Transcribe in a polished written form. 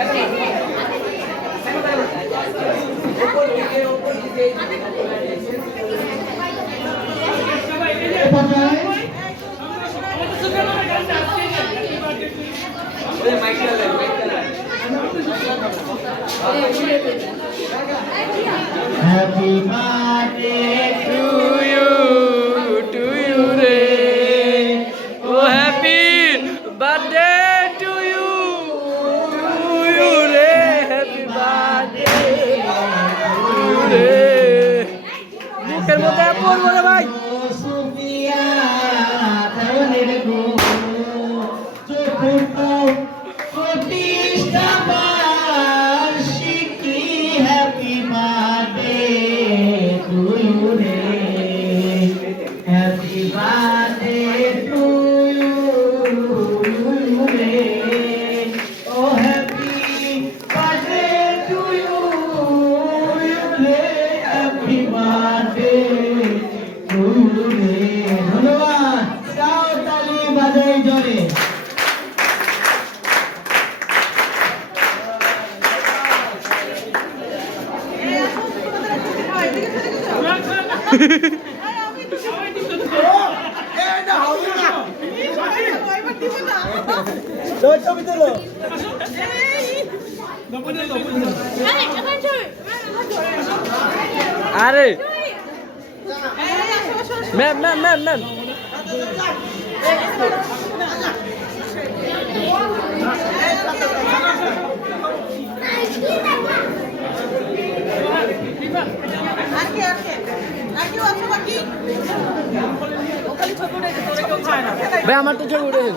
Happy birthday to you re. Oh, happy birthday to you re. Happy birthday to you re. মুখের মধ্যে পড়বো রে ভাই। সুফিয়া তাহলে গো চতুর্থ প্রতিষ্ঠা বার্ষিকী হ্যাপি বার্থডে টু ইউ রে। হ্যাপি বার্থডে টু ইউ রে। ও হ্যাপি বার্থডে টু ইউ রে। হ্যাপি বার্থডে টু ইউ রে। ধন্যবাদ। তাও তালি বাজাই জোরে। আরে ম্যাম ম্যাম ম্যাম ম্যাম ভাই আমার তো ছবি উঠেছিল।